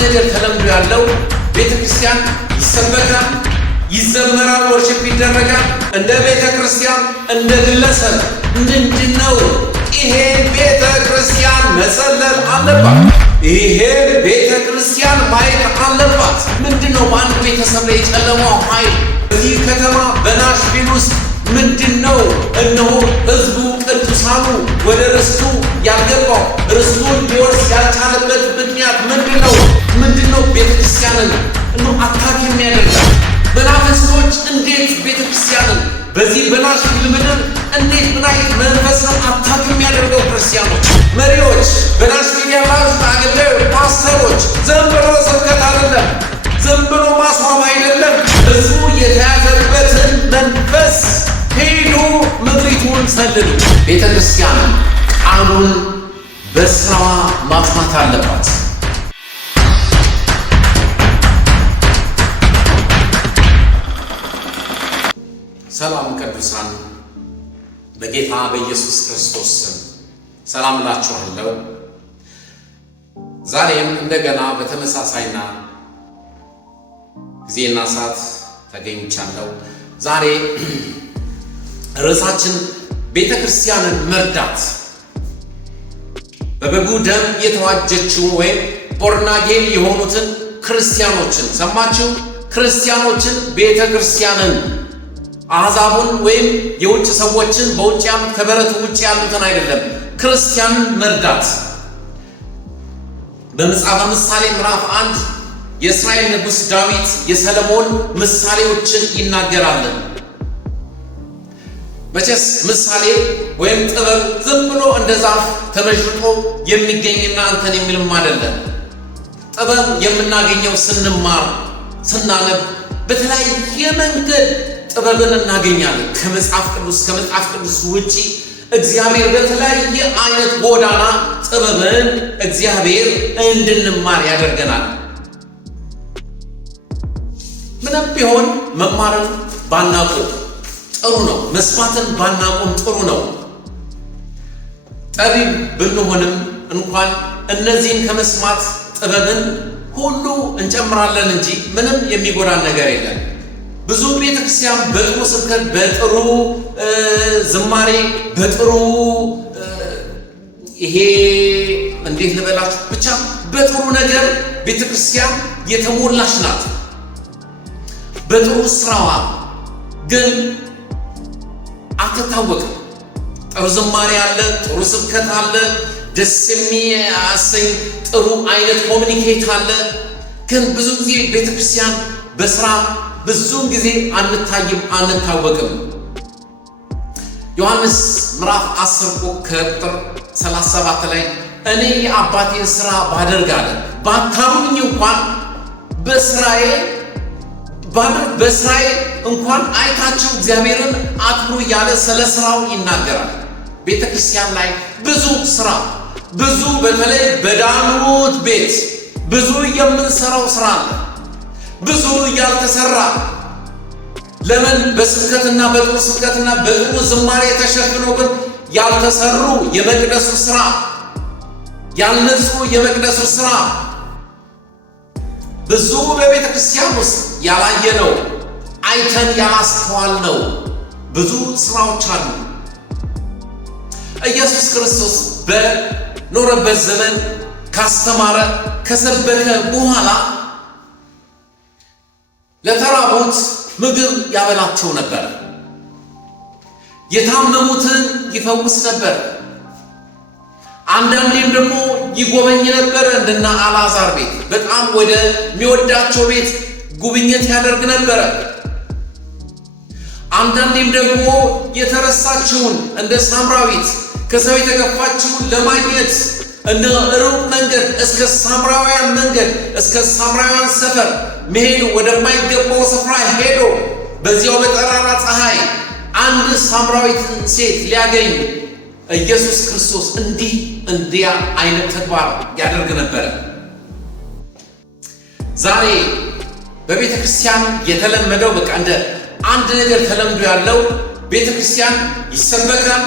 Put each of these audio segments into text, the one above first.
ነገር ተለምዶ ያለው ቤተክርስቲያን ይሰበካል፣ ይዘመራል፣ ወርሺፕ ይደረጋል። እንደ ቤተክርስቲያን እንደ ግለሰብ ምንድነው ይሄ ቤተክርስቲያን መሰለል አለባት? ይሄ ቤተክርስቲያን ማየት አለባት። ምንድነው በአንድ ቤተሰብ ላይ የጨለማው ኃይል? በዚህ ከተማ በናሽቪል ውስጥ ምንድነው እነሆ ህዝቡ ቅዱሳኑ ወደ ርስቱ ያልገባው? ርስቱን ሊወርስ ያልቻለበት ምክንያት ምንድነው? ቤተክርስቲያንን አታክ የሚያደርጋል መናፍስቶች እንዴት ቤተክርስቲያንን በዚህ በናሽቪል ምድር እንዴት ምናይት መንፈስ ነው አታክ የሚያደርገው? ክርስቲያኖች፣ መሪዎች፣ በናሽቪል ያሉት አገልጋዮች፣ ፓስተሮች ዝም ብሎ ስብከት አይደለም፣ ዝም ብሎ ማስዋብ አይደለም። ህዝቡ የተያዘበትን መንፈስ ሄዱ ምድሪቱን ሰልሉ። ቤተክርስቲያን ቃሉን በስራዋ ማጽናት አለባት። ሰላም ቅዱሳን፣ በጌታ በኢየሱስ ክርስቶስ ስም ሰላም እላችኋለሁ። ዛሬም እንደገና በተመሳሳይና ጊዜና ሰዓት ተገኝቻለሁ። ዛሬ ርዕሳችን ቤተክርስቲያንን መርዳት፣ በበጉ ደም የተዋጀችው ወይም ቦርናጌን የሆኑትን ክርስቲያኖችን ሰማችሁ? ክርስቲያኖችን፣ ቤተክርስቲያንን፣ አሕዛቡን ወይም የውጭ ሰዎችን በውጭ ያሉት ከበረቱ ውጭ ያሉትን አይደለም፣ ክርስቲያንን መርዳት። በመጽሐፈ ምሳሌ ምዕራፍ 1 የእስራኤል ንጉሥ ዳዊት የሰለሞን ምሳሌዎችን ይናገራል። መቼስ ምሳሌ ወይም ጥበብ ዝም ብሎ እንደ ዛፍ ተመዥጦ የሚገኝና እንትን የሚልም አይደለም። ጥበብ የምናገኘው ስንማር፣ ስናነብ፣ በተለያየ መንገድ ጥበብን እናገኛለን። ከመጽሐፍ ቅዱስ ውጪ እግዚአብሔር በተለያየ አይነት ጎዳና ጥበብን እግዚአብሔር እንድንማር ያደርገናል። ምንም ቢሆን መማርን ባናቆም ጥሩ ነው። መስማትን ባናቆም ጥሩ ነው። ጠቢብ ብንሆንም እንኳን እነዚህን ከመስማት ጥበብን ሁሉ እንጨምራለን እንጂ ምንም የሚጎዳን ነገር የለም። ብዙ ቤተክርስቲያን በጥሩ ስብከት፣ በጥሩ ዝማሬ፣ በጥሩ ይሄ እንዴት ልበላችሁ ብቻ በጥሩ ነገር ቤተክርስቲያን የተሞላች ናት። በጥሩ ስራዋ ግን አትታወቅም። ጥሩ ዝማሬ አለ፣ ጥሩ ስብከት አለ፣ ደስ የሚያሰኝ ጥሩ አይነት ኮሚኒኬት አለ። ግን ብዙ ጊዜ ቤተክርስቲያን በስራ ብዙ ጊዜ አንታይም፣ አንታወቅም። ዮሐንስ ምዕራፍ 10 ከቁጥር 37 ላይ እኔ የአባቴን ስራ ባደርግ አለ፣ ባታምኑኝ እንኳን በስራዬ እንኳን አይታችሁ እግዚአብሔርን አክብሩ እያለ ስለ ስራው ይናገራል። ቤተክርስቲያን ላይ ብዙ ስራ፣ ብዙ በተለይ በዳኑት ቤት ብዙ የምንሰራው ስራ አለ፣ ብዙ ያልተሰራ። ለምን? በስብከትና በጥሩ ስብከትና በጥሩ ዝማሬ ተሸፍኖ ግን ያልተሰሩ የመቅደሱ ስራ፣ ያልነጹ የመቅደሱ ስራ ብዙ በቤተ ክርስቲያን ውስጥ ያላየነው፣ አይተን ያላስተዋልነው ብዙ ስራዎች አሉ። ኢየሱስ ክርስቶስ በኖረበት ዘመን ካስተማረ ከሰበከ በኋላ ለተራቡት ምግብ ያበላቸው ነበር። የታመሙትን ይፈውስ ነበር። አንዳንዴም ደግሞ ይጎበኝ ነበር። እንደና አልዓዛር ቤት በጣም ወደ ሚወዳቸው ቤት ጉብኝት ያደርግ ነበር። አንዳንዴም ደግሞ የተረሳችውን እንደ ሳምራዊት ከሰው የተገፋችውን ለማግኘት እንደ ሩቅ መንገድ እስከ ሳምራውያን መንገድ እስከ ሳምራውያን ሰፈር መሄዱ ወደማይገባው ስፍራ ሄዶ በዚያው በጠራራ ፀሐይ አንድ ሳምራዊት ሴት ሊያገኝ ኢየሱስ ክርስቶስ እንዲያ አይነት ተግባር ያደርግ ነበር። ዛሬ በቤተ ክርስቲያን የተለመደው በቃ እንደ አንድ ነገር ተለምዶ ያለው ቤተ ክርስቲያን ይሰበካል፣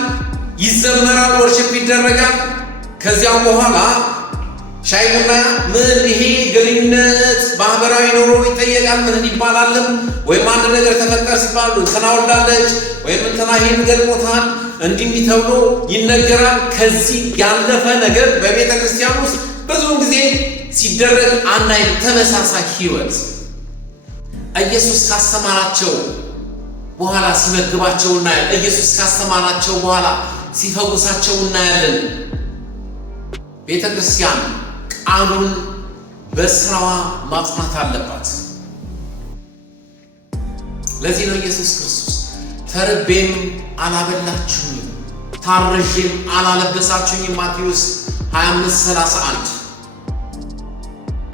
ይዘመራል፣ ወርሺፕ ይደረጋል። ከዚያም በኋላ ሻይ ቡና ምን ይሄ ግሪን በማህበራዊ ኑሮ ይጠየቃል። ምን ይባላል? ወይም አንድ ነገር ተፈጠረ ሲባል እንትና ወልዳለች ወይም እንትና ይሄን ገጥሞታል እንዲህ ተብሎ ይነገራል። ከዚህ ያለፈ ነገር በቤተ ክርስቲያን ውስጥ ብዙ ጊዜ ሲደረግ አናይ። ተመሳሳይ ህይወት ኢየሱስ ካስተማራቸው በኋላ ሲመግባቸው እናያለን። ኢየሱስ ካስተማራቸው በኋላ ሲፈውሳቸው እናያለን። ቤተ ክርስቲያን ቃሉን በስራዋ ማጽናት አለባት። ለዚህ ነው ኢየሱስ ክርስቶስ ተርቤም አላበላችሁኝም፣ ታርዤም አላለበሳችሁኝም ማቴዎስ 25:31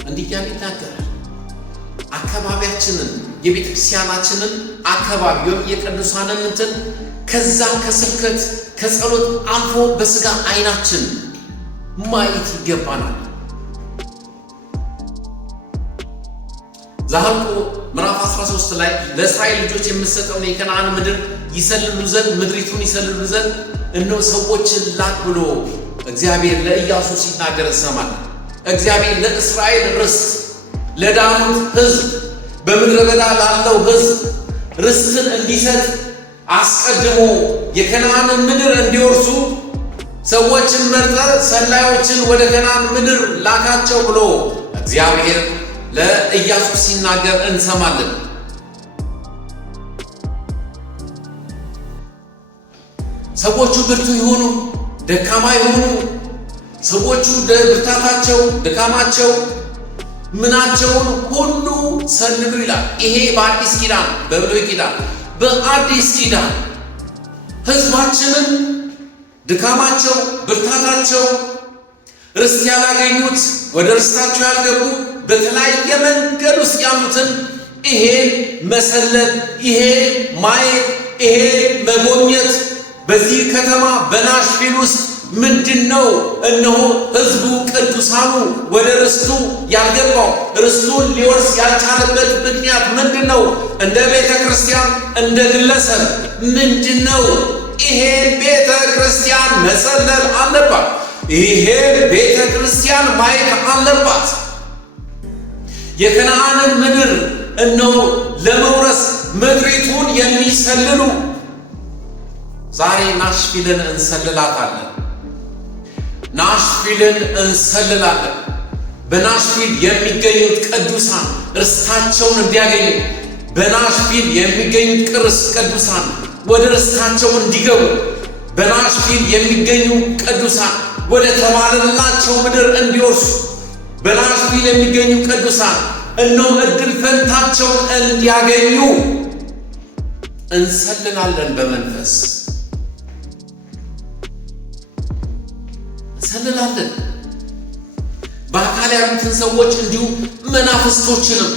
እንዲህ ያለ ይናገራል። አካባቢያችንን የቤተ ክርስቲያናችንን አካባቢ የቅዱሳንን እንትን ከዛ ከስብከት ከጸሎት አልፎ በስጋ አይናችን ማየት ይገባናል። ዘኍልቍ ምዕራፍ 13 ላይ ለእስራኤል ልጆች የምሰጠውን የከነዓን ምድር ይሰልሉ ዘንድ ምድሪቱን ይሰልሉ ዘንድ እነሆ ሰዎችን ላክ ብሎ እግዚአብሔር ለኢያሱ ሲናገር እንሰማለን። እግዚአብሔር ለእስራኤል ርስት ለዳኑት ሕዝብ በምድረ በዳ ላለው ሕዝብ ርስትን እንዲሰጥ አስቀድሞ የከነዓንን ምድር እንዲወርሱ ሰዎችን መርጠ ሰላዮችን ወደ ከነዓን ምድር ላካቸው ብሎ እግዚአብሔር ለኢያሱ ሲናገር እንሰማለን። ሰዎቹ ብርቱ ይሆኑ ደካማ ይሆኑ፣ ሰዎቹ ብርታታቸው ደካማቸው ምናቸውን ሁሉ ሰልሉ ይላል። ይሄ በአዲስ ኪዳን በብሉይ ኪዳን በአዲስ ኪዳን ሕዝባችንን ድካማቸው ብርታታቸው ርስት ያላገኙት ወደ ርስታቸው ያልገቡ በተለያየ መንገድ ውስጥ ያሉትን ይሄ መሰለል ይሄ ማየት ይሄ መጎብኘት በዚህ ከተማ በናሽቪል ውስጥ ምንድነው? እነሆ ሕዝቡ ቅዱሳኑ ወደ ርስቱ ያልገባው ርስቱን ሊወርስ ያልቻለበት ምክንያት ምንድነው? እንደ ቤተ ክርስቲያን እንደ ግለሰብ ምንድነው? ይሄ ቤተ ክርስቲያን መሰለል አለባት። ይሄ ቤተ ክርስቲያን ማየት አለባት። የከነዓንን ምድር እነሆ ለመውረስ ምድሪቱን የሚሰልሉ ዛሬ ናሽቪልን እንሰልላታለን። ናሽቪልን እንሰልላለን። በናሽቪል የሚገኙት ቅዱሳን ርስታቸውን እንዲያገኙ በናሽቪል የሚገኙት ቅዱሳን ወደ ርስታቸው እንዲገቡ በናሽቪል የሚገኙ ቅዱሳን ወደ ተባለላቸው ምድር እንዲወርሱ በናሽቪል የሚገኙ ቅዱሳን እነሆ እድል ፈንታቸውን እንዲያገኙ እንሰልላለን። በመንፈስ እንሰልላለን። በአካል ያሉትን ሰዎች እንዲሁም መናፍስቶችንም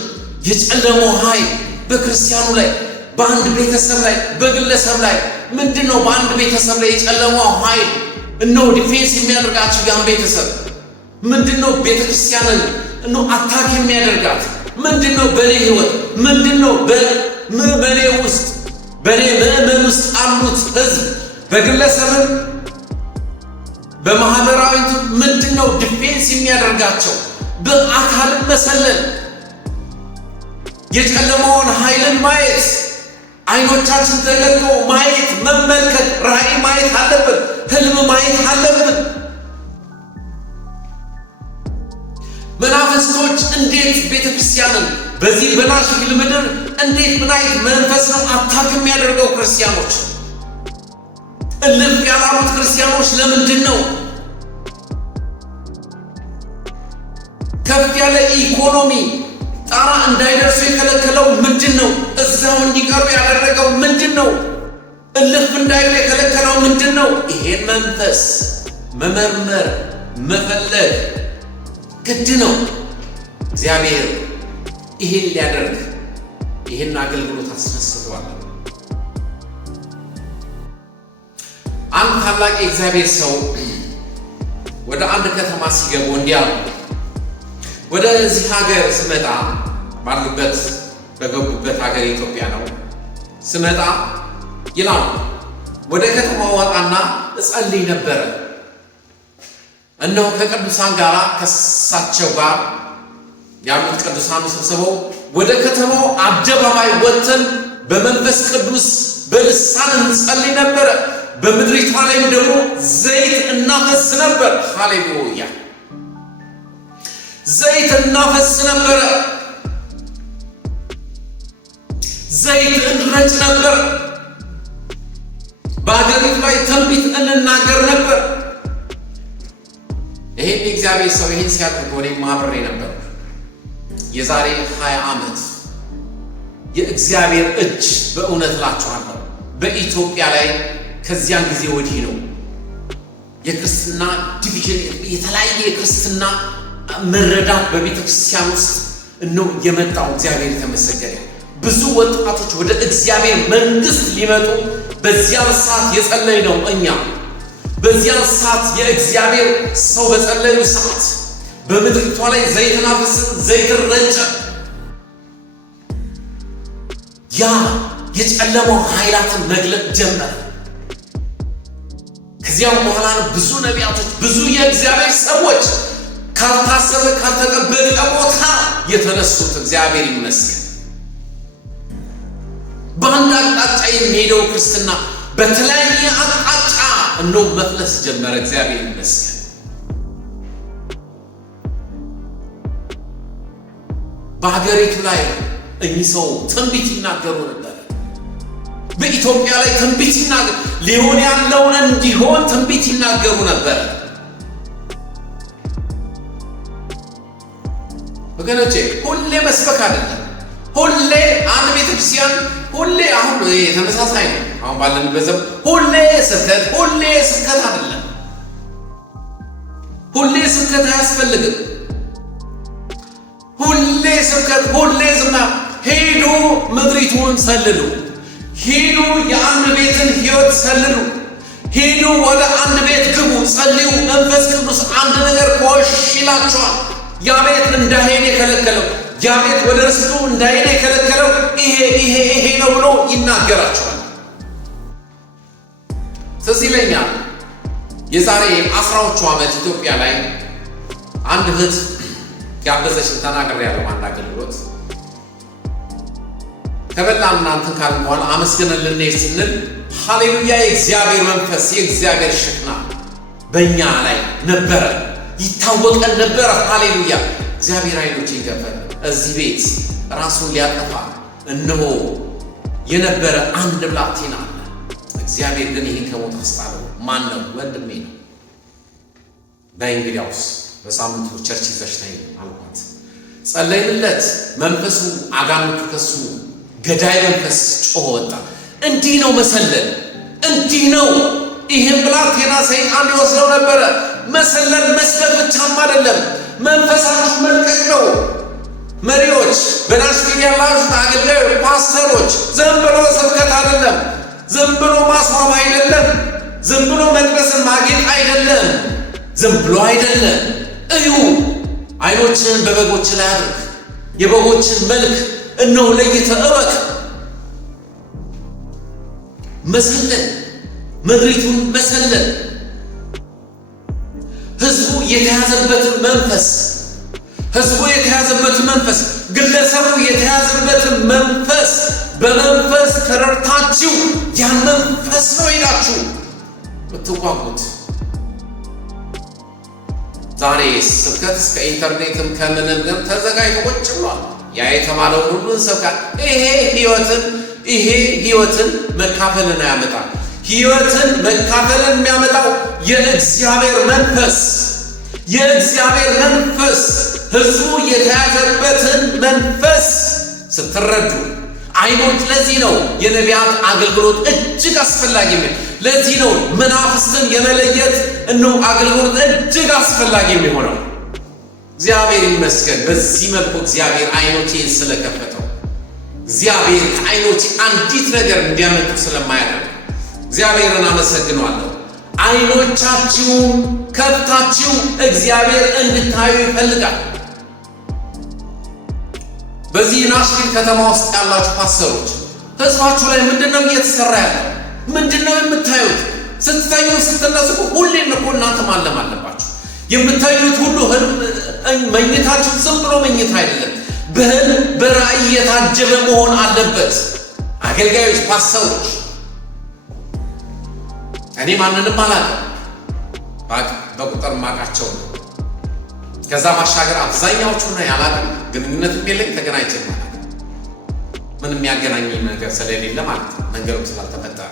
የጨለመው ኃይል በክርስቲያኑ ላይ በአንድ ቤተሰብ ላይ በግለሰብ ላይ ምንድነው? በአንድ ቤተሰብ ላይ የጨለመው ኃይል እነሆ ዲፌንስ የሚያደርጋቸው ያን ቤተሰብ ምንድነው? ቤተክርስቲያንን እነሆ አታክ የሚያደርጋት ምንድነው? በኔ ህይወት ምንድነው? በምዕመኔ ውስጥ በኔ ምዕመን ውስጥ አሉት ህዝብ በግለሰብም በማህበራዊ ምንድነው ዲፌንስ የሚያደርጋቸው? በአካል መሰለል የጨለመውን ኃይልን ማየት አይኖቻችን ተገልጦ ማየት መመልከት ራእይ ማየት አለብን። ህልም ማየት አለብን። መናፍስቶች እንዴት ቤተክርስቲያንን በዚህ በናሽቪል ምድር እንዴት ምን አይነት መንፈስ ነው አታክ የሚያደርገው? ክርስቲያኖች እልፍ ያላሉት ክርስቲያኖች ለምንድን ነው? ከፍ ያለ ኢኮኖሚ ጣራ እንዳይደርሱ የከለከለው ምንድን ነው? እዛው እንዲቀሩ ያደረገው ምንድን ነው? እልፍ እንዳይሉ የከለከለው ምንድን ነው? ይሄን መንፈስ መመርመር መፈለግ ግድ ነው። እግዚአብሔር ይሄን ሊያደርግ ይሄን አገልግሎት አስነስቷል። አንድ ታላቅ የእግዚአብሔር ሰው ወደ አንድ ከተማ ሲገቡ እንዲያሉ ወደዚህ ሀገር ስመጣ ባሉበት በገቡበት ሀገር ኢትዮጵያ ነው ስመጣ ይላሉ ወደ ከተማው ወጣና እጸልይ ነበረ። እነሆ ከቅዱሳን ጋር ከሳቸው ጋር ያሉት ቅዱሳኑ ተሰብስበው ወደ ከተማው አደባባይ ወጥተን በመንፈስ ቅዱስ በልሳን እንጸልይ ነበር። በምድሪቷ ላይም ደግሞ ዘይት እናፈስ ነበር። ሃሌሉያ! ዘይት እናፈስ ነበር። ዘይት እንረጭ ነበር። በአገሪቱ ላይ ትንቢት እንናገር ነበር። ይሄን እግዚአብሔር ሰው ይሄን ሲያደርግ እኔም አብሬ ነበር። የዛሬ 20 ዓመት የእግዚአብሔር እጅ በእውነት እላችኋለሁ በኢትዮጵያ ላይ ከዚያን ጊዜ ወዲህ ነው የክርስትና ዲቪዥን የተለያየ የክርስትና መረዳት በቤተ ክርስቲያን ውስጥ ነው የመጣው። እግዚአብሔር የተመሰገነ። ብዙ ወጣቶች ወደ እግዚአብሔር መንግስት ሊመጡ በዚያን ሰዓት የጸለይ ነው። እኛ በዚያን ሰዓት የእግዚአብሔር ሰው በጸለዩ ሰዓት በምድሪቷ ላይ ዘይትና ፍስን ዘይት ረጨ። ያ የጨለማው ኃይላትን መግለጥ ጀመረ። ከዚያም በኋላ ብዙ ነቢያቶች፣ ብዙ የእግዚአብሔር ሰዎች ካልታሰበ ካልተጠበቀ ቦታ የተነሱት እግዚአብሔር ይመስገን። በአንድ አቅጣጫ የሚሄደው ክርስትና በተለያየ አቅጣጫ እንደው መፍለስ ጀመረ። እግዚአብሔር ይመስገን። በሀገሪቱ ላይ እኚህ ሰው ትንቢት ይናገሩ ነበር። በኢትዮጵያ ላይ ትንቢት ይናገሩ፣ ሊሆን ያለውን እንዲሆን ትንቢት ይናገሩ ነበር። ወገኖቼ ሁሌ መስበክ አይደለም፣ ሁሌ አንድ ቤተክርስቲያን ሁሌ አሁን ተመሳሳይ ነው። አሁን ባለንበት ዘመን ሁሌ ስብከት አይደለም። ሁሌ ስብከት አያስፈልግም። ሁሌ ስብከት፣ ሁሌ ዝና። ሄዱ ምድሪቱን ሰልሉ፣ ሄዱ የአንድ ቤትን ሕይወት ሰልሉ፣ ሄዱ ወደ አንድ ቤት ግቡ፣ ጸልዩ። መንፈስ ቅዱስ አንድ ነገር ኮሽ ይላቸዋል። ያ ቤት እንዳይሄድ የከለከለው፣ ያ ቤት ወደ ርስቱ እንዳይሄድ የከለከለው ይሄ ነው ብሎ ይናገራቸዋል። ስለዚህ ለኛ የዛሬ 10ዎቹ ዓመት ኢትዮጵያ ላይ አንድ እህት ያበዘችን ተናግሬያለሁ። አንድ አገልግሎት ከበላን እናንተን ካልን በኋላ አመስግነን ልንሄድ ስንል ሃሌሉያ የእግዚአብሔር መንፈስ የእግዚአብሔር ሽክና በእኛ ላይ ነበረ፣ ይታወቀን ነበረ። ሃሌሉያ እግዚአብሔር አይኖች ይከፈል። እዚህ ቤት ራሱን ሊያጠፋ እነሆ የነበረ አንድ ብላቴና አለ። እግዚአብሔር ግን ይህን ከሞት አስጣለው። ማን ነው? ወንድሜ ነው። በእንግዲያውስ በሳምንቱ ቸርች ይዘሽ ነይ አልኳት። ጸለይንለት። መንፈሱ አጋንንቱ ከሱ ገዳይ መንፈስ ጮኸ ወጣ። እንዲህ ነው መሰለል፣ እንዲህ ነው። ይህን ብላቴና ሰይጣን ሊወስደው ነበረ። መሰለል መስበክ ብቻም አይደለም፣ መንፈሳችሁ መልቀቅ ነው። መሪዎች፣ በናሽቪል ያላችሁት አገልጋዮች፣ ፓስተሮች ዝም ብሎ ስብከት አይደለም፣ ዝም ብሎ ማስዋብ አይደለም፣ ዝም ብሎ መቅደስን ማጌጥ አይደለም፣ ዝም ብሎ አይደለም። እዩ፣ አይኖችን በበጎች ላይ አድርግ። የበጎችን መልክ እነሆ ለይተህ እወቅ። መሰለል፣ ምድሪቱን መሰለል፣ ህዝቡ የተያዘበትን መንፈስ ግለሰቡ የተያዘበትን መንፈስ በመንፈስ ተረድታችሁ ያን መንፈስ ነው ሄዳችሁ የምትዋጉት። ዛሬ ስብከት እስከ ኢንተርኔትም ከምንም ግን ተዘጋጅቶ ቁጭ ብሏል። ያ የተባለው ሁሉ እንሰብካል። ይሄ ህይወትን መካፈልን ያመጣል። ህይወትን መካፈልን የሚያመጣው የእግዚአብሔር መንፈስ ህዝቡ የተያዘበትን መንፈስ ስትረዱ አይኖች። ለዚህ ነው የነቢያት አገልግሎት እጅግ አስፈላጊ ነው። ለዚህ ነው መናፍስትን የመለየት አገልግሎት እጅግ አስፈላጊ የሚሆነው። እግዚአብሔር ይመስገን። በዚህ መልኩ እግዚአብሔር አይኖቼን ስለከፈተው፣ እግዚአብሔር ከአይኖቼ አንዲት ነገር እንዲያመጡ ስለማያደርግ እግዚአብሔርን አመሰግነዋለሁ። አይኖቻችሁን ከፍታችሁ እግዚአብሔር እንድታዩ ይፈልጋል። በዚህ ናሽቪል ከተማ ውስጥ ያላችሁ ፓስተሮች ህዝባችሁ ላይ ምንድነው እየተሰራ ያለው? ምንድነው የምታዩት? ስትተኙ ስትነሱ ሁሌም እኮ እናንተ ማለም አለባችሁ። የምታዩት ሁሉ ህልም መኝታችሁ ዝም ብሎ መኝታ አይደለም። በህልም በራእይ የታጀበ መሆን አለበት። አገልጋዮች፣ ፓስተሮች እኔ ማንንም አላውቅም፣ በቁጥር ማቃቸው ነው። ከዛ ማሻገር አብዛኛዎቹ ነው ያላውቅም፣ ግንኙነትም የለኝ፣ ተገናኝቼም አላውቅም። ምንም ያገናኝ ነገር ስለሌለ ማለት ነው። መንገዱም ስላልተፈጠረ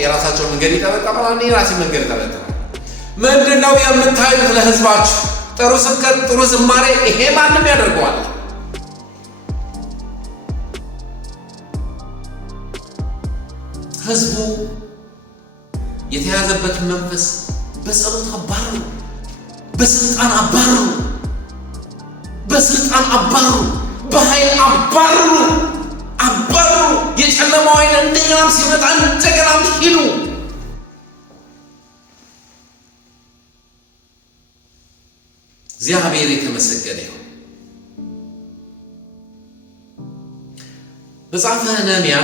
የራሳቸው መንገድ ይጠበቀማል፣ እኔ የራሴ መንገድ ይጠበቀማል። ምንድነው የምታዩት ለህዝባችሁ? ጥሩ ስብከት፣ ጥሩ ዝማሬ፣ ይሄ ማንም ያደርገዋል። ህዝቡ የተያዘበትን መንፈስ በጸሎት አባሩ፣ በስልጣን አባሩ፣ በኃይል አባሩ። የጨለማው ኃይል እንደገናም ሲመጣ እንደገናም ሂዱ። እግዚአብሔር የተመሰገነ ይሁን። መጽሐፈ ነህምያ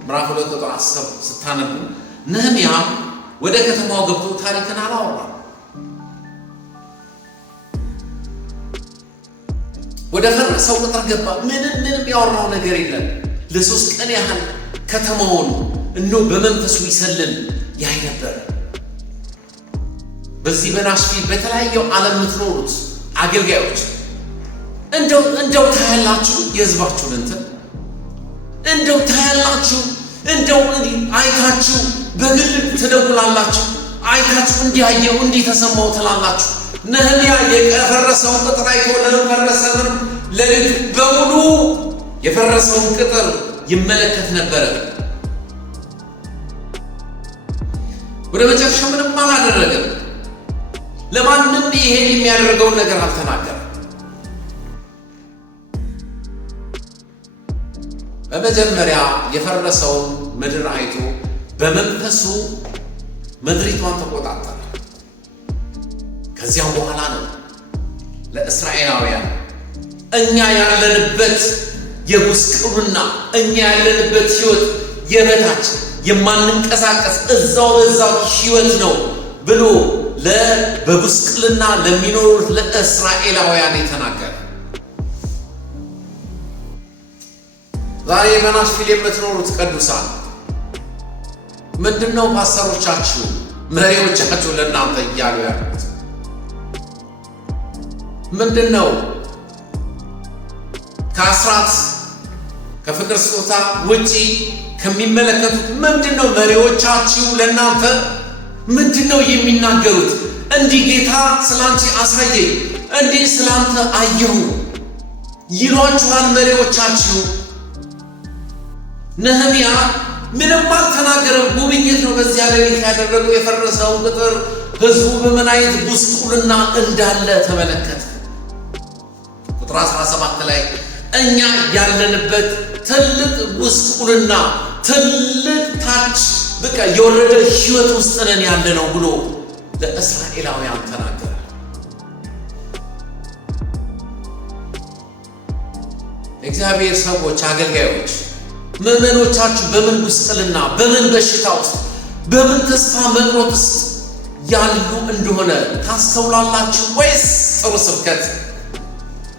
ምዕራፍ 2 ቁጥር 10 ስታነቡ ነህምያ ወደ ከተማው ገብቶ ታሪክን አላወራም። ወደ ፈረሰው ቅጥር ገባ። ምንም ያወራው ነገር የለም። ለ3 ቀን ያህል ከተማውን በመንፈሱ ይሰልል ያይ ነበር። በዚህ በናሽቪል በተለያየው ዓለም የምትኖሩት አገልጋዮች እንደው ታያላችሁ፣ የህዝባችሁን እንደው ታያላችሁ፣ እንደው አይታችሁ በግል ትደውላላችሁ፣ አይታችሁ እንዲያየው እንዲተሰማው ትላላችሁ። ነህምያ የፈረሰውን ቅጥር አይቶ ለፈረሰንም ለሌሊቱ በሙሉ የፈረሰውን ቅጥር ይመለከት ነበረ። ወደ መጨረሻ ምንም አላደረገም። ለማንም ይሄን የሚያደርገውን ነገር አልተናገረም። በመጀመሪያ የፈረሰውን ምድር አይቶ በመንፈሱ ምድሪቷን ተቆጣጠረ። ከዚያም በኋላ ነው ለእስራኤላውያን እኛ ያለንበት የጉስቁልና እኛ ያለንበት ህይወት የበታች የማንንቀሳቀስ እዛው ህይወት ነው ብሎ በጉስቁልና ለሚኖሩት ለእስራኤላውያን የተናገረ። ዛሬ በናሽቪል የምትኖሩት ቅዱሳን ምንድነው ፓስተሮቻችሁ መሪዎቻችሁ ለእናንተ እያሉ ያሉት? ምንድነው ከአስራት ከፍቅር ስጦታ ውጪ ከሚመለከቱት ምንድነው መሪዎቻችሁ ለእናንተ ምንድነው የሚናገሩት? እንዲህ ጌታ ስላንቺ አሳየኝ፣ እንዲህ ስላንተ አየሁ ይሏችኋል መሪዎቻችሁ። ነህምያ ምንም አልተናገረም። ጉብኝት ነው በዚያ ሌሊት ያደረገው። የፈረሰውን ቅጥር ህዝቡ በምን አይነት ጉስቁልና እንዳለ ተመለከተ። ቁጥር 17 ላይ እኛ ያለንበት ትልቅ ጉስቁልና፣ ትልቅ ታች በቃ የወረደ ህይወት ውስጥ ነን ያለነው ብሎ ለእስራኤላውያን ተናገረ። እግዚአብሔር ሰዎች፣ አገልጋዮች፣ ምዕመኖቻችሁ በምን ጉስቁልና፣ በምን በሽታ ውስጥ፣ በምን ተስፋ መቁረጥ ውስጥ ያሉ እንደሆነ ታስተውላላችሁ? ወይስ ጥሩ ስብከት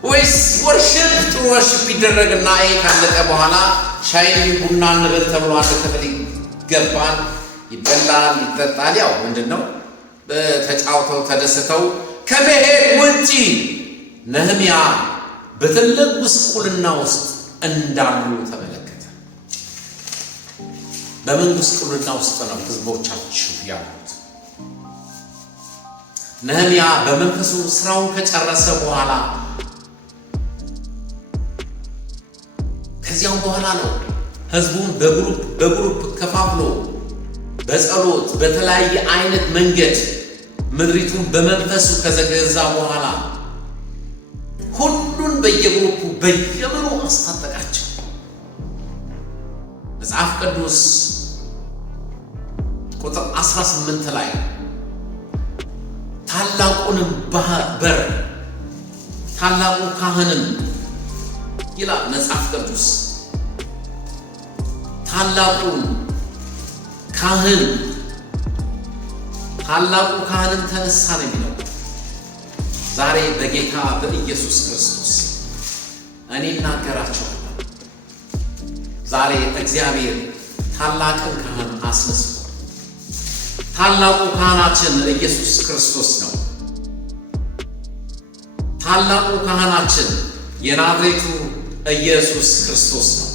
ወይስ ወርሽፕ ጥሩ ወርሽፕ ይደረግና ይሄ ካለቀ በኋላ ሻይ ቡና እንበል ተብሎ አንድ ክፍል ይገባል፣ ይበላል፣ ይጠጣል። ያው ምንድነው ተጫውተው ተደስተው ከመሄድ ውጪ ነህምያ በትልቅ ጉስቁልና ውስጥ እንዳሉ ተመለከተ። በምን ጉስቁልና ውስጥ ነው ህዝቦቻችሁ ያሉት? ነህምያ በመንፈሱ ስራውን ከጨረሰ በኋላ ከዚያም በኋላ ነው ህዝቡን በግሩፕ ከፋፍሎ በጸሎት በተለያየ አይነት መንገድ ምድሪቱን በመንፈሱ ከዘገዛ በኋላ ሁሉን በየግሩፑ በየምኑ አስታጠቃቸው። መጽሐፍ ቅዱስ ቁጥር 18 ላይ ታላቁንም በር ታላቁ ካህንም ይላል መጽሐፍ ቅዱስ። ታላቁን ካህን ታላቁ ካህንም ተነሳ ነው የሚለው። ዛሬ በጌታ በኢየሱስ ክርስቶስ እኔ እናገራቸዋለሁ። ዛሬ እግዚአብሔር ታላቅን ካህን አስነስቷል። ታላቁ ካህናችን ኢየሱስ ክርስቶስ ነው። ታላቁ ካህናችን የናዝሬቱ ኢየሱስ ክርስቶስ ነው።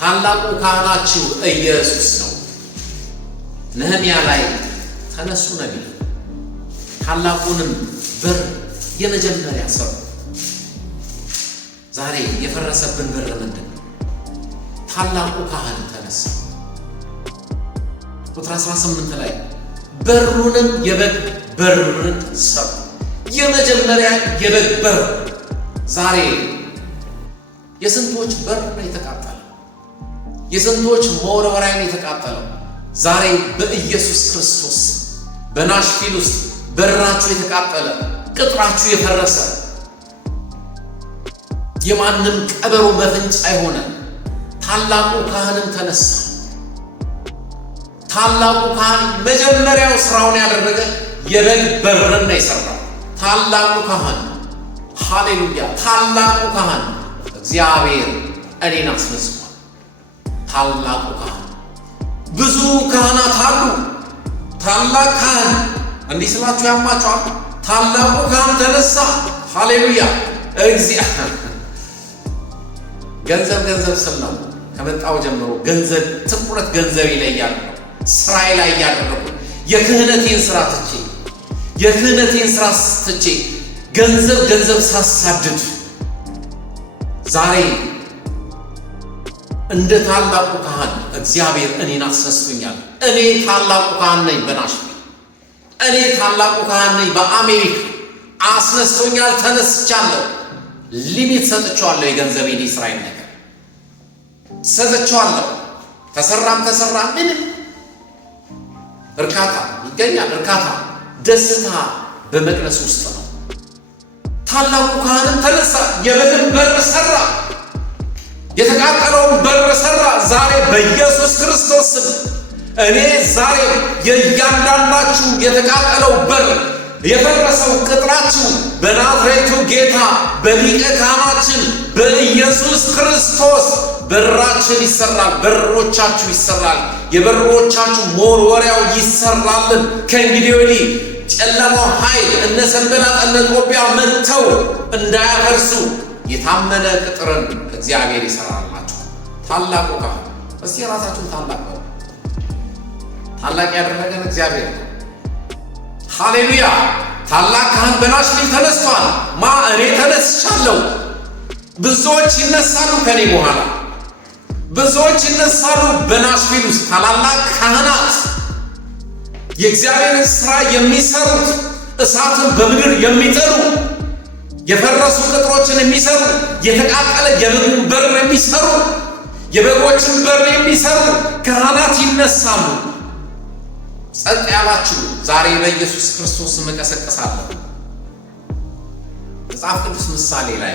ታላቁ ካህናችሁ ኢየሱስ ነው። ነህምያ ላይ ተነሱ ነቢይ ታላቁንም በር የመጀመሪያ ሰው። ዛሬ የፈረሰብን በር ምንድን ነው? ታላቁ ካህን ተነሳ። ቁጥር 18 ላይ በሩንም የበግ በርን ሰሩ። የመጀመሪያ የበግ በር። ዛሬ የስንቶች በር ነው የተቃጠለው? የስንቶች መወርወሪያ ነው የተቃጠለው? ዛሬ በኢየሱስ ክርስቶስ በናሽቪል ውስጥ በራችሁ የተቃጠለ፣ ቅጥራችሁ የፈረሰ፣ የማንም ቀበሮ መፍንጫ የሆነ ታላቁ ካህንም ተነሳ። ታላቁ ካህን መጀመሪያው ስራውን ያደረገ የበግ በርን ነው የሰራው። ታላቁ ካህን ሃሌሉያ! ታላቁ ካህን እግዚአብሔር እኔን አስነስቷል። ታላቁ ካህን ብዙ ካህናት አሉ። ታላቅ ካህን እንዲህ ስላችሁ ያማችኋል። ታላቁ ካህን ተነሳ። ሃሌሉያ! ገንዘብ ስል ነው ከመጣው ጀምሮ ገንዘብ ትኩረት ገንዘብ ላይ ያለው ስራዬ ላይ ያደረኩ የክህነቴን ስራ ትቼ ገንዘብ ሳሳድድ ዛሬ እንደ ታላቁ ካህን እግዚአብሔር እኔን አስነስቶኛል። እኔ ታላቁ ካህን ነኝ በናሽቪል። እኔ ታላቁ ካህን ነኝ በአሜሪካ። አስነስቶኛል፣ ተነስቻለሁ። ሊሚት ሰጥቼዋለሁ። የገንዘቤን የስራዬን ነገር ሰጥቼዋለሁ። ተሰራ ምንም እርካታ ይገኛል። እርካታ፣ ደስታ በመቅደስ ውስጥ ነው። ታላቁ ካህንም ተነሳ፣ የበግን በር ሰራ፣ የተቃጠለውን በር ሰራ። ዛሬ በኢየሱስ ክርስቶስ ስም እኔ ዛሬ የእያንዳንዳችሁ የተቃጠለው በር የፈረሰው ቅጥራችሁ በናዝሬቱ ጌታ በሊቀ ካህናችን በኢየሱስ ክርስቶስ በራችን ይሰራል። በሮቻችሁ ይሰራል። የበሮቻችሁ መወርወሪያው ይሰራልን። ከእንግዲህ ወዲህ ጨለማው ኃይል እነ ሰንበላጥ እነ ጦቢያ መጥተው እንዳያፈርሱ የታመነ ቅጥርን እግዚአብሔር ይሰራላችሁ። ታላቁ ካህን እስቲ ራሳችሁን ታላቅ ነው። ታላቅ ያደረገን እግዚአብሔር ነው። ሃሌሉያ! ታላቅ ካህን በናሽቪል ተነስቷል። እኔ ተነስቻለሁ። ብዙዎች ይነሳሉ ከኔ በኋላ፣ ብዙዎች ይነሳሉ በናሽቪል ውስጥ ታላላቅ ካህናት የእግዚአብሔርን ስራ የሚሰሩት፣ እሳትን በምድር የሚጠሩ፣ የፈረሱ ቅጥሮችን የሚሰሩ፣ የተቃጠለ የበግን በር የሚሰሩ፣ የበጎችን በር የሚሰሩ ካህናት ይነሳሉ። ጸጥ ያላችሁ ዛሬ በኢየሱስ ክርስቶስ መቀሰቀሳለሁ። መጽሐፍ ቅዱስ ምሳሌ ላይ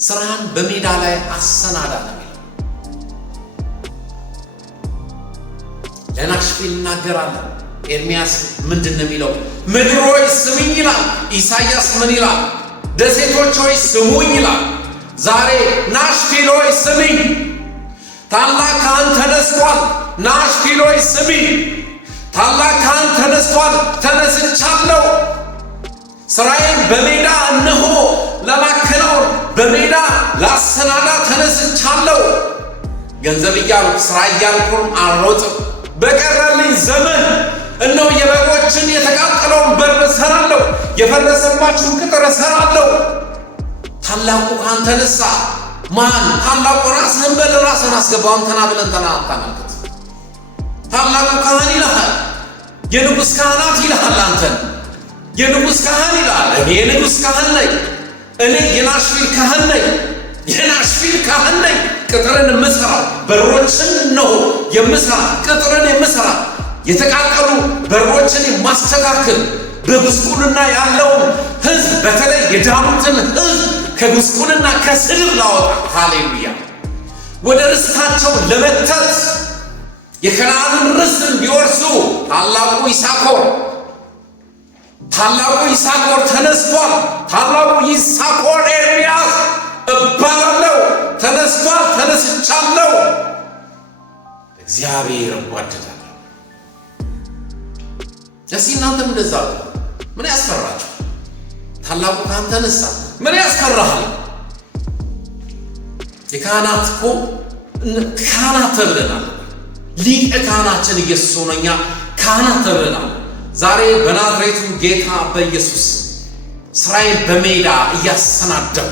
ስራን በሜዳ ላይ አሰናዳ ነው። ለናሽቪል እናገራለን። ኤርሚያስ ምንድን ነው የሚለው? ምድር ሆይ ስሙኝ ይላል። ኢሳይያስ ምን ይላል? ደሴቶች ሆይ ስሙኝ ይላል። ዛሬ ናሽቪል ሆይ ስሙኝ፣ ታላቅ ካህን ተነስቷል። ናሽቪል ሆይ ስሙኝ፣ ታላቅ ካህን ተነስቷል። ተነስቻለሁ። ስራዬን በሜዳ እነሆ ለማከናወን በሜዳ ላሰናዳ ተነስቻለሁ። ገንዘብ እያልኩ ስራ እያልኩ አልሮጥም። በቀረልኝ ዘመን እነሆ የበጎችን የተቃጠለውን በር እሰራለሁ፣ የፈረሰባችሁን ቅጥር እሰራለሁ። ታላቁ ካህን ተነሳ። ማን? ታላቁ ራስህን በል፣ ራስህን አስገባው። አንተና ብለን አታመልክት። ታላቁ ካህን ይልሃል። የንጉሥ ካህናት ይልሃል። አንተን የንጉሥ ካህን ይልሃል። እኔ የንጉሥ ካህን ነኝ። እኔ የናሽቪል ካህን ነኝ። የናሽቪል ካህን ነኝ። ቅጥርን የምሰራ በሮችን ነው የምሰራ፣ ቅጥርን የምሰራ የተቃጠሉ በሮችን የማስተካከል በጉስቁልና ያለውን ሕዝብ በተለይ የዳኑትን ሕዝብ ከጉስቁልና ከስድብ ላወጣ፣ ሃሌሉያ፣ ወደ ርስታቸው ለመተት የከነዓንን ርስት ቢወርሱ ታላቁ ይሳኮር ተነስቷል። ታላቁ ይሳኮር ኤርምያስ እባላለሁ። ተነስቷል፣ ተነስቻለሁ። እግዚአብሔር ወደዳል። እስኪ እናንተም እንደዛ ምን ያስፈራችሁ? ታላቁ ካህን ተነሳ። ምን ያስፈራሃል? የካህናት እኮ ካህናት ተብለናል። ሊቀ ካህናችን ኢየሱስ ሆኖ እኛ ካህናት ተብለናል። ዛሬ በናዝሬቱ ጌታ በኢየሱስ ስራዬን በሜዳ እያሰናደው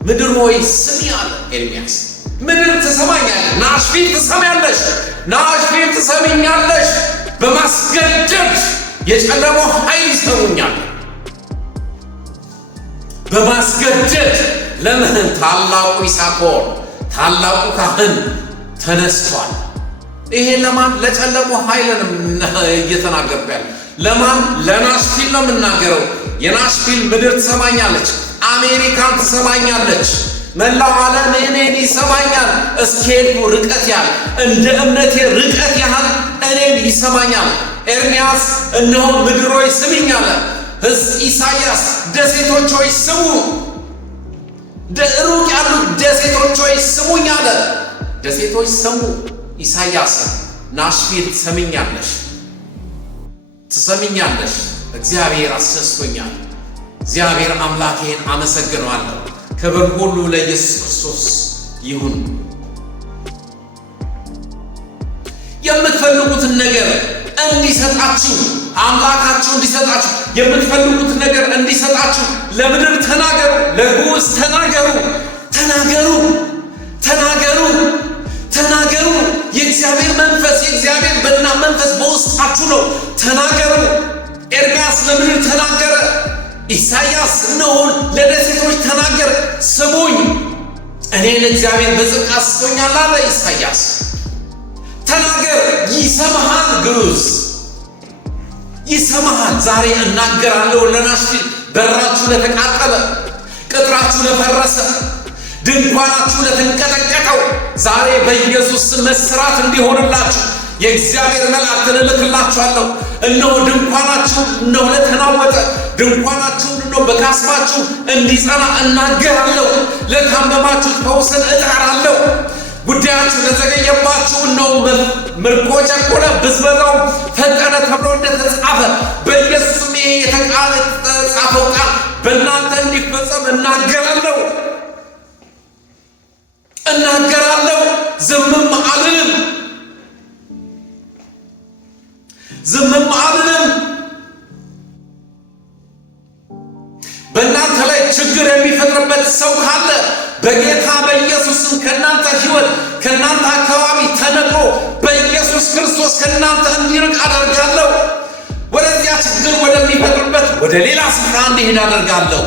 ምድር ሆይ ስሚ አለ ኤርምያስ። ምድር ትሰማኛለች፣ ናሽቪል ትሰማያለሽ፣ ናሽቪል ትሰሚኛለሽ። በማስገደድ የጨለማው ኃይል ይሰሙኛል። በማስገደድ ለምን? ታላቁ ይሳኮር ታላቁ ካህን ተነስቷል። ይሄ ለማን? ለጨለማው ኃይል እየተናገርኩ ያለ ለማን? ለናሽቪል ነው የምናገረው። የናሽቪል ምድር ትሰማኛለች፣ አሜሪካን ትሰማኛለች፣ መላው ዓለም እኔን ይሰማኛል። እስኬልኩ ርቀት ያህል እንደ እምነቴ ርቀት ያህል እኔን ይሰማኛል። ኤርምያስ እነሆ ምድር ሆይ ስሚኝ አለ። ኢሳይያስ ደሴቶች ሆይ ስሙ፣ ሩቅ ያሉት ደሴቶች ሆይ ስሙኝ አለ። ደሴቶች ስሙ ኢሳይያስ። ናሽቪል ትሰሚኛለሽ። እግዚአብሔር አስነስቶኛል። እግዚአብሔር አምላኬን አመሰግነዋለሁ። ክብር ሁሉ ለኢየሱስ ክርስቶስ ይሁን። የምትፈልጉትን ነገር እንዲሰጣችሁ አምላካችሁ እንዲሰጣችሁ የምትፈልጉትን ነገር እንዲሰጣችሁ ለምድር ተናገሩ፣ ለጉስ ተናገሩ። የእግዚአብሔር መንፈስ የእግዚአብሔር በና መንፈስ በውስጣችሁ ነው። ተናገሩ። ኤርምያስ ለምድር ተናገረ። ኢሳይያስ እነሆ ለደሴቶች ተናገረ። ስሙኝ፣ እኔ ለእግዚአብሔር በጽድቅ አስቶኛል አለ ኢሳይያስ። ተናገር፣ ይሰማሃል። ግዑዝ ይሰማሃል። ዛሬ እናገራለሁ ለናሽቪል። በራችሁ ለተቃጠለ፣ ቅጥራችሁ ለፈረሰ፣ ድንኳናችሁ ለተንቀጠቀጠው ዛሬ በኢየሱስ መስራት እንዲሆንላችሁ የእግዚአብሔር መልአክን እልክላችኋለሁ። እነሆ ድንኳናችሁ እነሆ ለተናወጠ ድንኳናችሁን እነሆ በካስማችሁ እንዲጸና እናገራለሁ። ለታመማችሁ ፈውስን እጠራለሁ። ጉዳያችሁ ለዘገየባችሁ እነሆ ምርኮ ቸኮለ፣ ብዝበዛው ፈጠነ ተብሎ እንደተጻፈ በኢየሱስም ይሄ የተጻፈው ቃል በእናንተ እንዲፈጸም እናገራለሁ። ዝምም አልልም። በእናንተ ላይ ችግር የሚፈጥርበት ሰው ካለ በጌታ በኢየሱስም ከእናንተ ሕይወት ከእናንተ አካባቢ ተነቅሎ በኢየሱስ ክርስቶስ ከእናንተ እንዲርቅ አደርጋለሁ። ወደዚያ ችግር ወደሚፈጥርበት ወደ ሌላ ስፍራ እንዲሄድ አደርጋለሁ።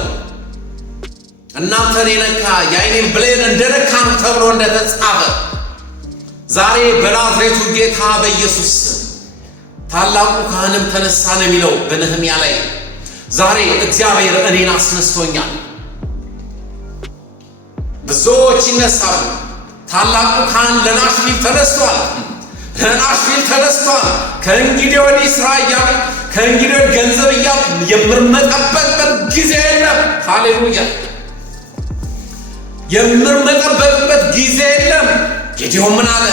እናንተን የነካ የዓይኔን ብሌን እንደነካ ነው ተብሎ እንደተጻፈ ዛሬ በናዝሬቱ ጌታ በኢየሱስ ታላቁ ካህንም ተነሳ ነው የሚለው በነህምያ ላይ። ዛሬ እግዚአብሔር እኔን አስነስቶኛል። ብዙዎች ይነሳሉ። ታላቁ ካህን ለናሽቪል ተነስቷል። ከእንግዲህ ወዲህ ስራ እያሉ ከእንግዲህ ወዲህ ገንዘብ እያሉ የምርመጠበቅበት ጊዜ የለም። ሃሌሉያ! የምርመጠበቅበት ጊዜ የለም። ጌዴዎን ምን አለ?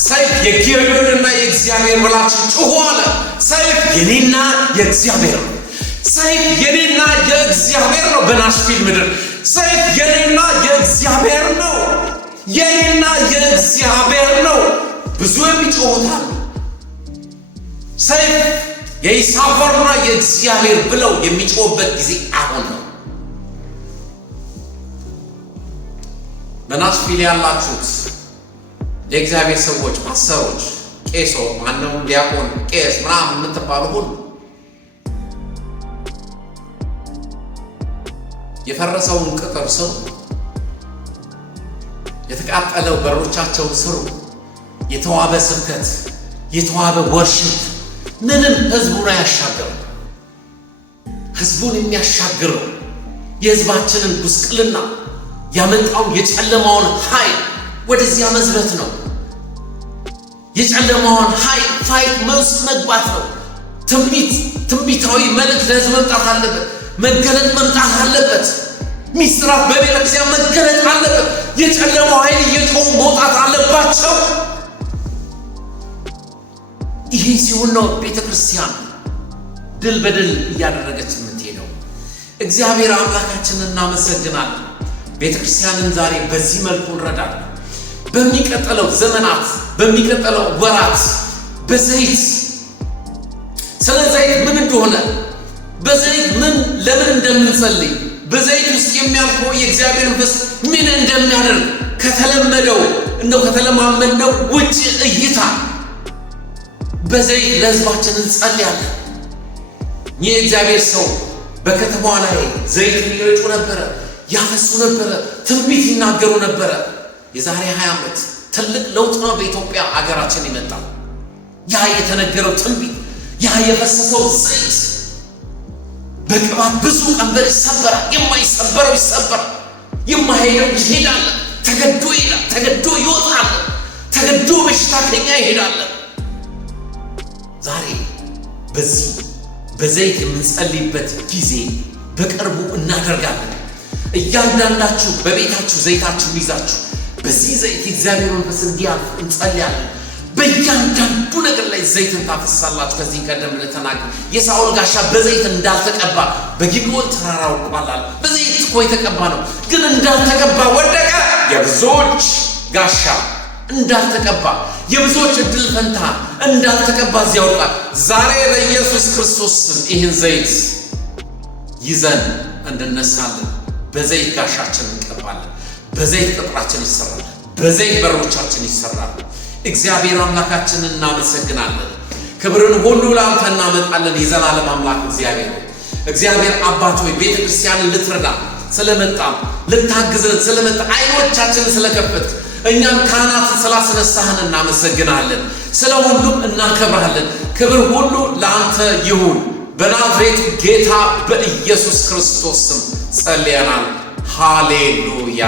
ሰይፍ የጌዴዎንና የእግዚአብሔር ብላችሁ ጩኹ አለ። ሰይፍ የኔና የእግዚአብሔር ነው። ሰይፍ የኔና የእግዚአብሔር ነው። በናሽቪል ምድር ሰይፍ የኔና የእግዚአብሔር ነው። የኔና የእግዚአብሔር ነው። ብዙ የሚጮሁታል። ሰይፍ የይሳኮርና የእግዚአብሔር ብለው የሚጮሁበት ጊዜ አሁን ነው። በናሽቪል ያላችሁት የእግዚአብሔር ሰዎች፣ ፓስተሮች፣ ቄሶ ማነው ዲያቆን፣ ቄስ ምናምን የምትባሉ ሁሉ የፈረሰውን ቅጥር ስሩ፣ የተቃጠለው በሮቻቸውን ስሩ። የተዋበ ስብከት፣ የተዋበ ወርሽት ምንም ህዝቡን አያሻግርም። ህዝቡን የሚያሻግረው የህዝባችንን ጉስቅልና ያመጣውን የጨለማውን ኃይል ወደዚያ መዝበት ነው። የጨለማውን ኃይል ፋይት ውስጥ መግባት ነው። ትንቢታዊ መልእክት ለሕዝብ መምጣት አለበት። መገለጥ መምጣት አለበት። ሚስጥራት በቤተክርስቲያን መገለጥ አለበት። የጨለማው ኃይል እየጮሁ መውጣት አለባቸው። ይሄ ሲሆን ነው ቤተክርስቲያን ድል በድል እያደረገች የምትሄደው። እግዚአብሔር አምላካችንን እናመሰግናለን። ቤተክርስቲያንን ዛሬ በዚህ መልኩ እንረዳለን። በሚቀጥለው ዘመናት በሚቀጥለው ወራት በዘይት ስለ ዘይት ምን እንደሆነ በዘይት ለምን እንደምንጸልይ በዘይት ውስጥ የሚያልፈው የእግዚአብሔር መንፈስ ምን እንደሚያደርግ ከተለማመድነው ውጭ እይታ በዘይት ለሕዝባችን እንጸልያለን። የእግዚአብሔር ሰው በከተማዋ ላይ ዘይት ይረጩ ነበረ፣ ያፈሱ ነበረ፣ ትንቢት ይናገሩ ነበረ። የዛሬ 20 ዓመት ትልቅ ለውጥ ነው በኢትዮጵያ ሀገራችን ይመጣል። ያ የተነገረው ትንቢት ያ የፈሰሰው ዘይት በቅባት ብዙ ቀንበር ይሰበራል። የማይሰበረው ይሰበራል፣ የማይሄደው ይሄዳል፣ ተገዶ ይሄዳል፣ ተገዶ ይወጣል፣ ተገዶ በሽታ ከኛ ይሄዳል። ዛሬ በዚህ በዘይት የምንጸልይበት ጊዜ በቅርቡ እናደርጋለን። እያንዳንዳችሁ በቤታችሁ ዘይታችሁን ይዛችሁ በዚህ ዘይት እግዚአብሔር መንፈስ እንዲያልፍ እንጸልያለን። በእያንዳንዱ ነገር ላይ ዘይትን ታፈሳላችሁ። ከዚህ ቀደም እንደተናገር የሳኦል ጋሻ በዘይት እንዳልተቀባ በጊብዖን ተራራ ወድቋል። በዘይት እኮ የተቀባ ነው፣ ግን እንዳልተቀባ ወደቀ። የብዙዎች ጋሻ እንዳልተቀባ፣ የብዙዎች እድል ፈንታ እንዳልተቀባ እዚያ ወድቋል። ዛሬ በኢየሱስ ክርስቶስ ስም ይህን ዘይት ይዘን እንነሳለን። በዘይት ጋሻችን እንቀባለን። በዘይት ቅጥራችን ይሰራል። በዘይት በሮቻችን ይሰራል። እግዚአብሔር አምላካችንን እናመሰግናለን። ክብርን ሁሉ ለአንተ እናመጣለን። የዘላለም አምላክ እግዚአብሔር አባት ሆይ ቤተክርስቲያንን ልትረዳ ስለመጣም ልታግዘን ስለመጣ አይኖቻችንን ስለከፈት እኛም ካህናትን ስላስነሳህን እናመሰግናለን። ስለ ሁሉም እናከብራለን። ክብር ሁሉ ለአንተ ይሁን። በናዝሬቱ ጌታ በኢየሱስ ክርስቶስ ስም ጸልየናል። ሃሌሉያ።